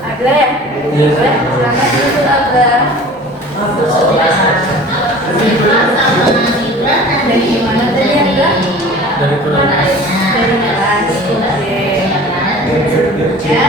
Agla ya? Silakan dulu Agla. Dari mana tadi Agla? Dari kelas. Oke. Ya,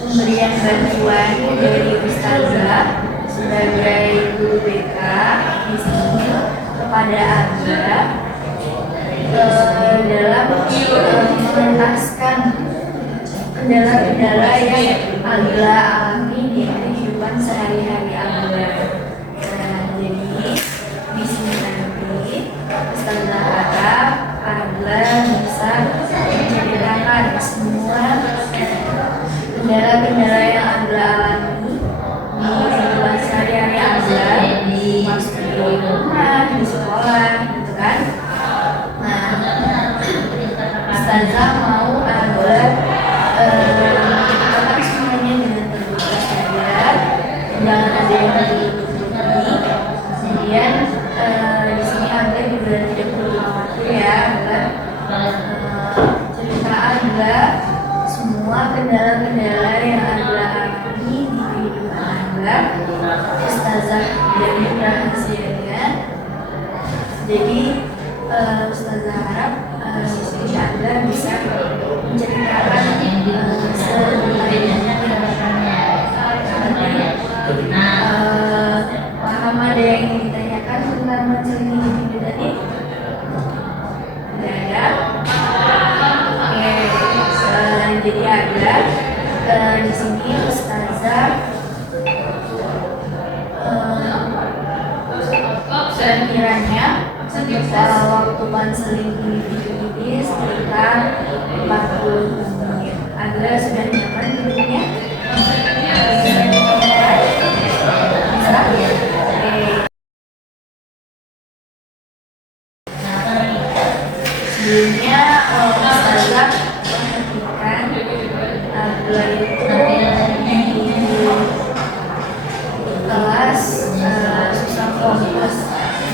pemberian bantuan dari Ustazah sebagai guru BK di sini kepada Agla dalam mengentaskan kendala-kendala yang Agla alami di kehidupan sehari-hari Agla. Jadi di sini nanti Ustazah harap Agla bisa menceritakan semua kendala-kendala yang Agla alami di kehidupan sehari-hari Agla, masuk di rumah, di sekolah, gitu kan? Nah, Ustazah mau Agla menceritakan semuanya dengan terbuka saja, jangan ada yang ditutupi. Kemudian di sini Agla juga tidak perlu khawatir ya, Agla. Cerita Agla semua kendala-kendala yang Agla alami di kehidupan Agla, Ustazah dari rahasianya. Jadi Ustazah harap Agla bisa menceritakan sebenarnya kendalanya. Paham ada yang ingin ditanyakan tentang materi ini tadi? Tidak ada? Jadi Agla di sini Ustazah sekiranya waktu konseling ini sekitar 40 menit. Agla sudah nyaman duduknya? Sebelumnya Ustazah perhatikan Agla itu di kelas susah fokus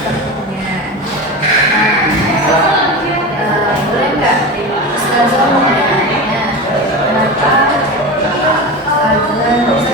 tentunya. Boleh nggak Ustazah mau nanya kenapa Agla bisa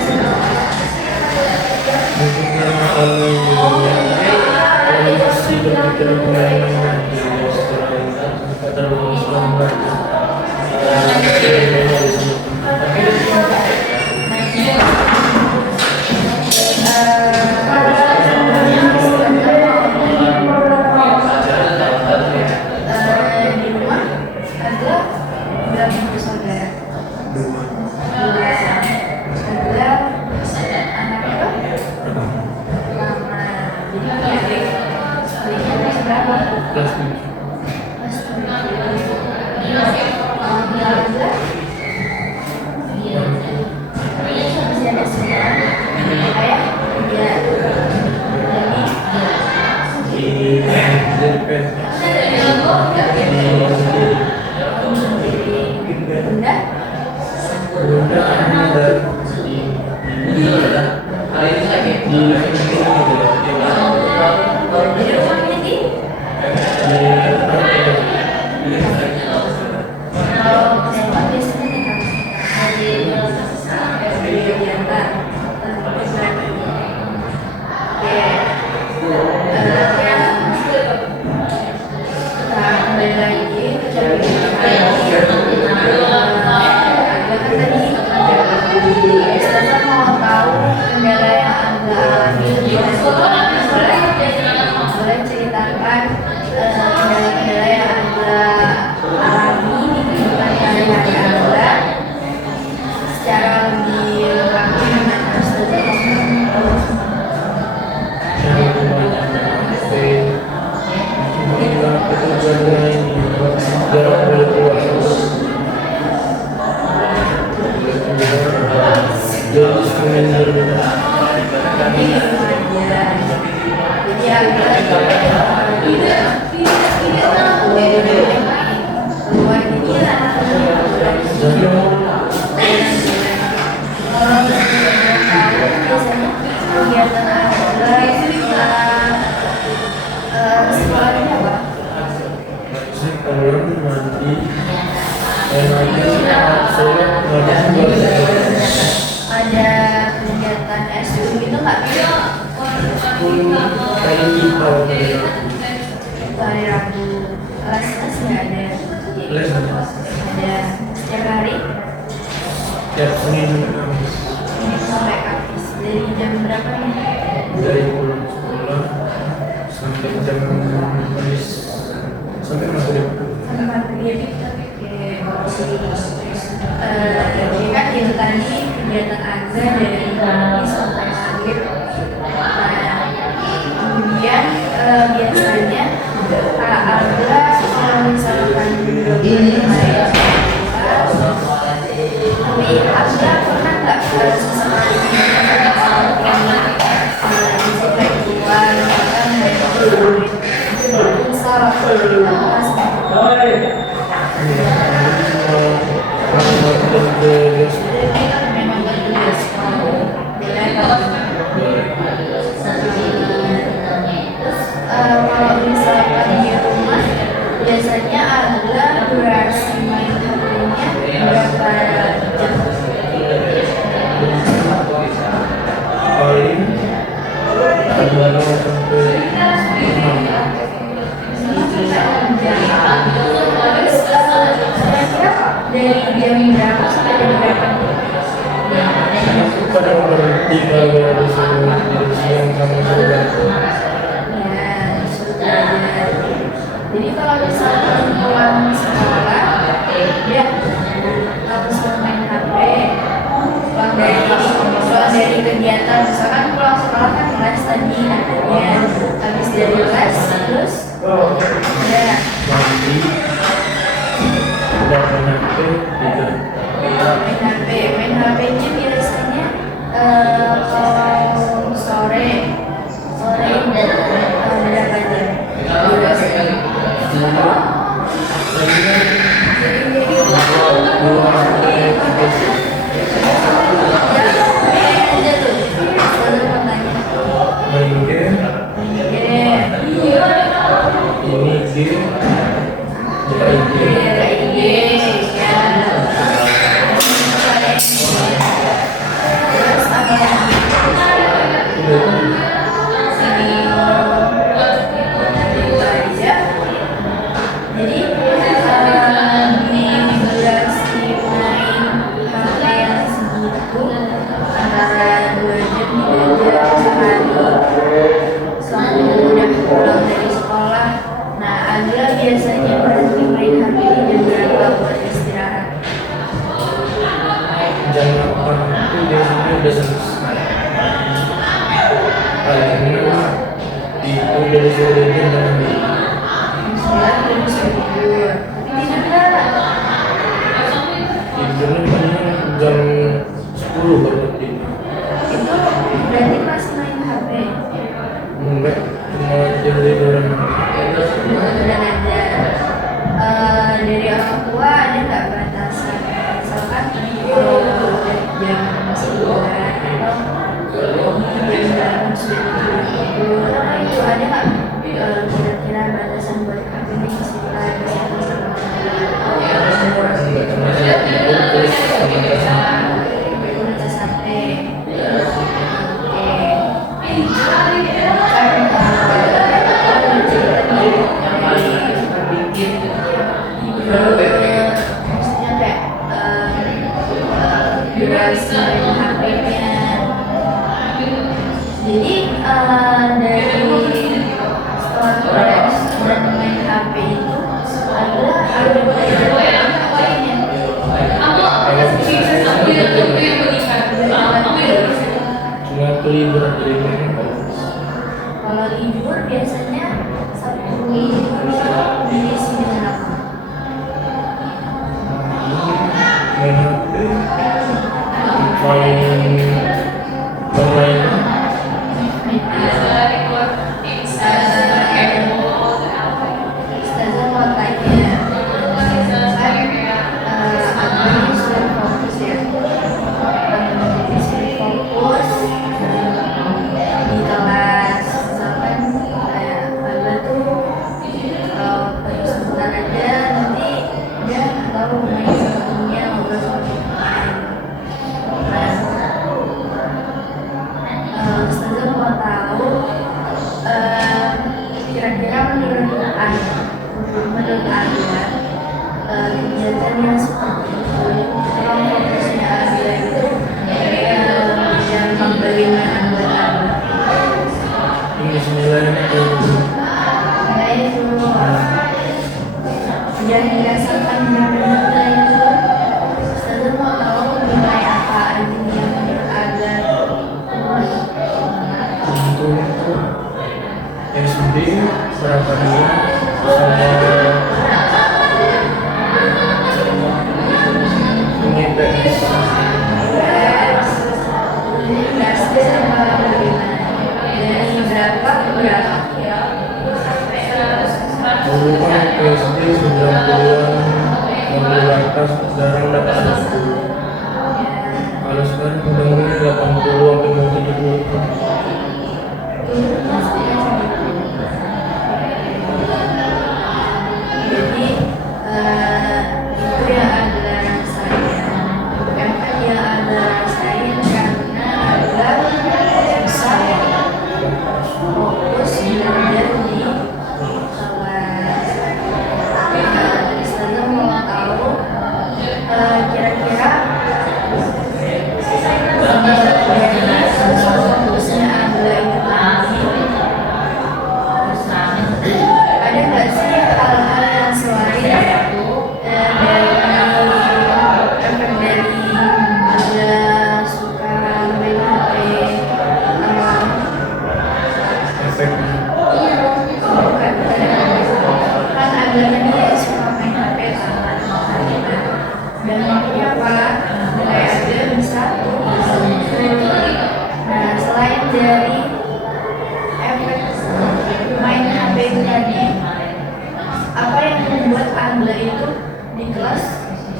Nah, kembali lagi ke topik Ustazah mau tahu kendala yang Anda alami di boleh ceritakan kendala-kendala yang Anda alami di kehidupan sehari-hari Anda secara lebih lengkap dengan Ustazah. Ada kegiatan SU itu nggak? Hari Rabu les nggak ada? Ada setiap hari? Setiap Senin Sampai Kamis. Dari jam berapa nih? dari pulang sekolah sampai jam sampai maghrib. Sampai maghrib. Jadi kan itu tadi kegiatan Anda dari Kamis sampai maghrib. Kemudian biasanya Anda kalau misalkan tapi Anda pernah nggak sesekali disiplin keluar salah kalau misalkan di rumah biasanya Anda durasi main HP-nya berapa jam? Paling 2 sampai 6. Dari jam berapa sampai jam berapa? Pada berhenti kalau ada siang sama sore. Ya, sudah. Jadi kalau misalkan pulang sekolah, ya harus main HP. Pulang dari kegiatan, misalkan pulang sekolah kan les tadi, ya habis dari les terus ya Mandi, udah main HP, tidur. main HP-nya biasanya kalau sore berapa jam? Main game, ini game, biasanya berhenti main HP di jam berapa buat istirahat? jam 8 itu biasanya udah selesai. Paling itu dari sore jam 6. Sholat belum tidur, tapi Tidurnya paling jam 10 baru tidur. itu berarti pas main HP. Enggak, cuma tidur-tiduran. Dan ada dari orang tua ada nggak batasan? Misalkan kalau jam 9 atau jam 9 sudah tidur, itu ada nggak? biasanya Sabtu Minggu diisi dengan apa? main HP, main online. Ustazah mau tanya, Abang sudah fokus ya, fokus di kelas, misalkan kayak Abang tuh kalau sebentar aja nanti dia nggak tahu main sama temennya, ngobrol sama teman. Ustazah mau tahu kira-kira menurut Anda kegiatan yang seperti itu kalau fokusnya Anda itu yang memberikan buat Anda Bismillahirrahmanirrahim. itu yang dirasakan benar-benar itu Ustazah mau tahu nilai apa aja yang menurut Anda Untuk SD berapa dia sama ini PS dulu kan SD 90-an mobil atas jarang dapat 60. Kalau sekarang mudah-mudahan 80 sampai mau 70. Jadi itu yang Anda rasain, bukan yang Anda rasain karena Anda bisa fokus belajar di kelas. Ustazah mau tahu kira-kira dari fokusnya Anda itu ada nggak sih hal-hal yang selain dari Anda suka main HP Efeknya bukan kan Anda tadi suka main HP dan makanya apa nilai Anda bisa nah selain dari efek main HP itu tadi apa yang membuat Anda itu di kelas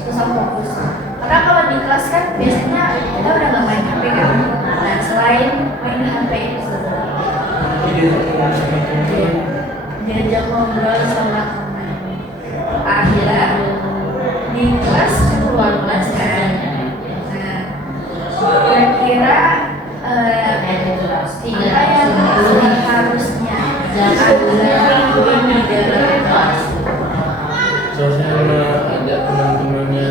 susah fokus karena kalau di kelas kan biasanya kita udah nggak main HP kan nah selain main HP itu ide sama teman diajak ngobrol sama teman akhirnya di kelas keluar kelas kan nah kira-kira apa yang harusnya Anda lakuin di dalam kelas soalnya ada teman-temannya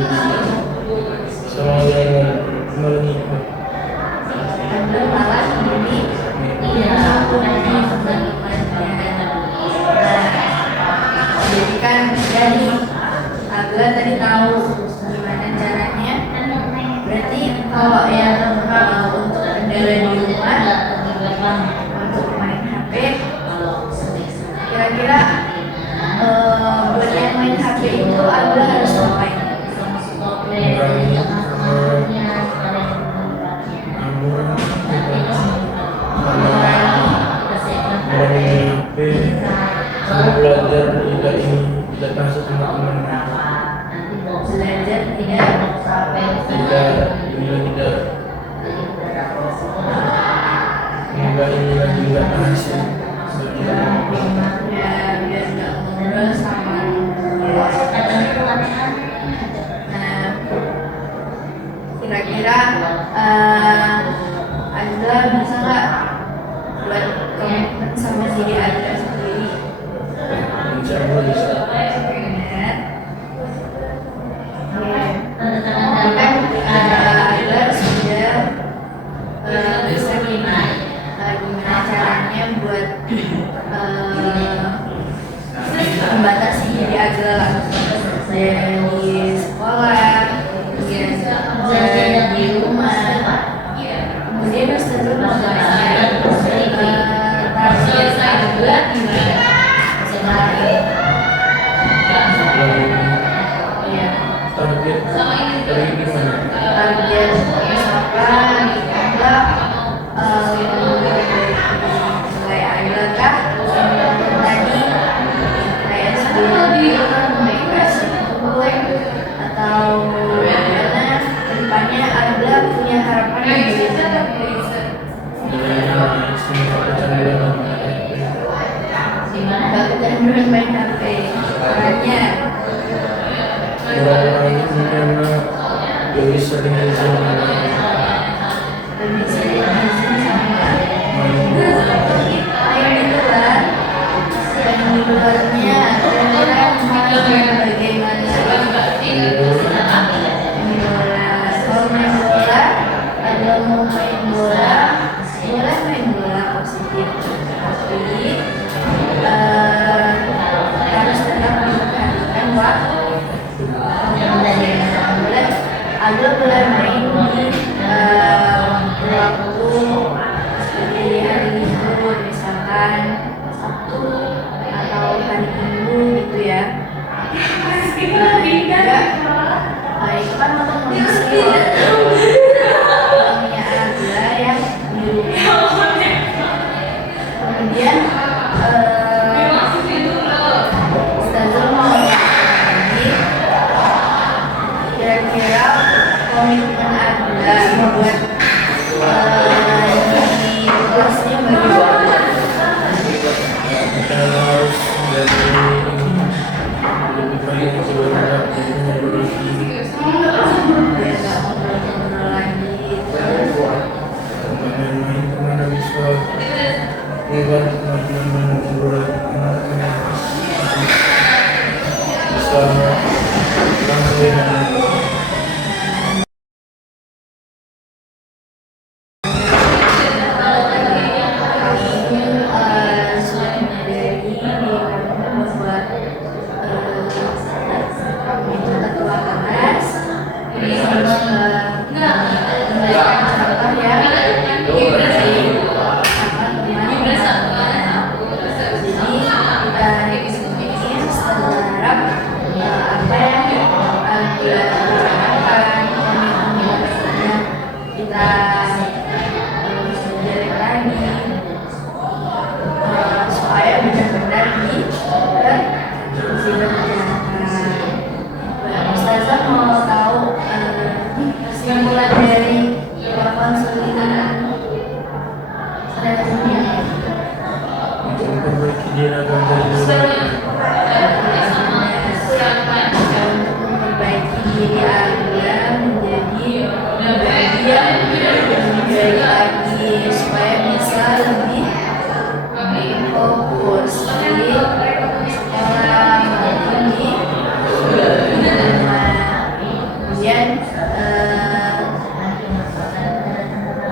sama yang mengikut Anda malah jadi jadi kan jadi Anda tadi tahu gimana caranya berarti kalau yang untuk kendala di rumah untuk main HP kira-kira buat yang main HP itu Anda harus ngapain? mengurangi mengurangi HP sama belajar tidak ini tidak kasih teman-teman Belajar tidak enggak ini lagi enggak kasih ya biar nggak ngobrol sama nah kira-kira Anda bisa nggak buat komitmen sama diri Anda sendiri insya Allah bisa ingat kan Anda sudah bisa gimana caranya buat membatasi diri Anda lah dari sekolah kemudian di rumah kemudian Ustazah mau tanya target Anda kecanduan main HP? Caranya Orang-orang ini karena lebih sering izin lebih sering izin sama main bola. main di luar. Dan di luarnya kira-kira bagaimana? Main bola. Kalau main bola, kalau mau main bola, boleh main bola positif. Tapi harus tetap memperhatikan waktu. Boleh main di waktu seperti hari libur, misalkan Sabtu atau hari Minggu gitu ya. Juga itu kan untuk mengisi waktunya Agla yang di rumah. Kemudian Ustazah mau lagi kira-kira komitmen Agla buat di kelasnya bagaimana? Kita harus dari lebih banyak keluarga punya berarti Biar nggak ngobrol-ngobrol lagi. main kemana bisa enggak teman-teman ngobrol anak-anak bisa langsung Sudah menyadari bahwa kami itu ketua kelas, memberikan contoh yang baik, apa teman-teman. Jadi ini berharap apa yang kita bicarakan, komitmen kita jalin lagi supaya benar-benar dikerjakan. Ustazah mau tahu kesimpulan dari konseling selanjutnya. memperbaiki diri agar dari luar Untuk memperbaiki diri agar menjadi bagian lebih lagi supaya bisa lebih fokus di sekolah maupun di rumah. Kemudian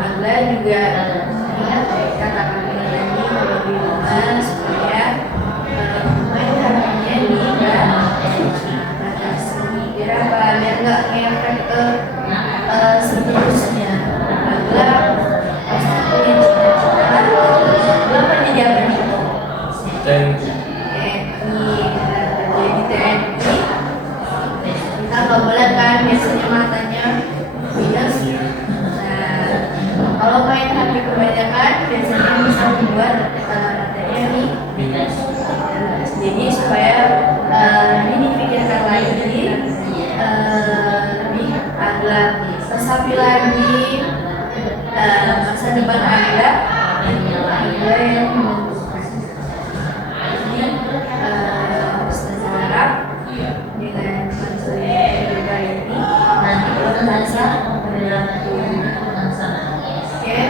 Agla juga ingat kata kami tadi kalau di rumah supaya main HP-nya dibatasi. Kira apa? Biar nggak ngefek ke seterusnya. Agla pasti punya cita-cita. Agla apa di zaman itu? TNI TNI, jadi TNI kita nggak boleh kan biasanya matanya minus. Nah, kalau main HP kebanyakan biasanya bisa membuat matanya minus. Jadi supaya ini dipikirkan lagi, lebih agak resapi lagi masa depan Agla yang menentukan. Jadi Ustazah harap dengan konseling juga ini nanti merasa berlaku. Oke,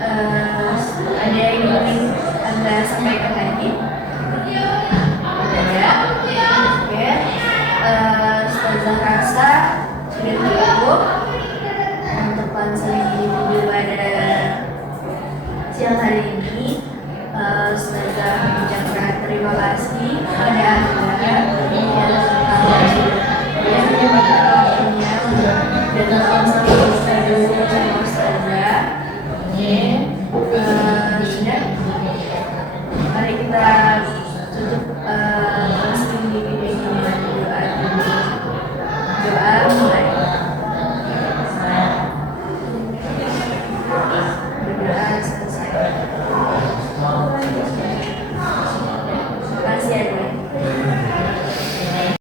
ada yang ingin Anda sampaikan lagi? Ada. Oke, Ustazah rasa sudah cukup untuk konseling ibu pada siang hari ini. Ustazah mengucapkan terima kasih pada Anda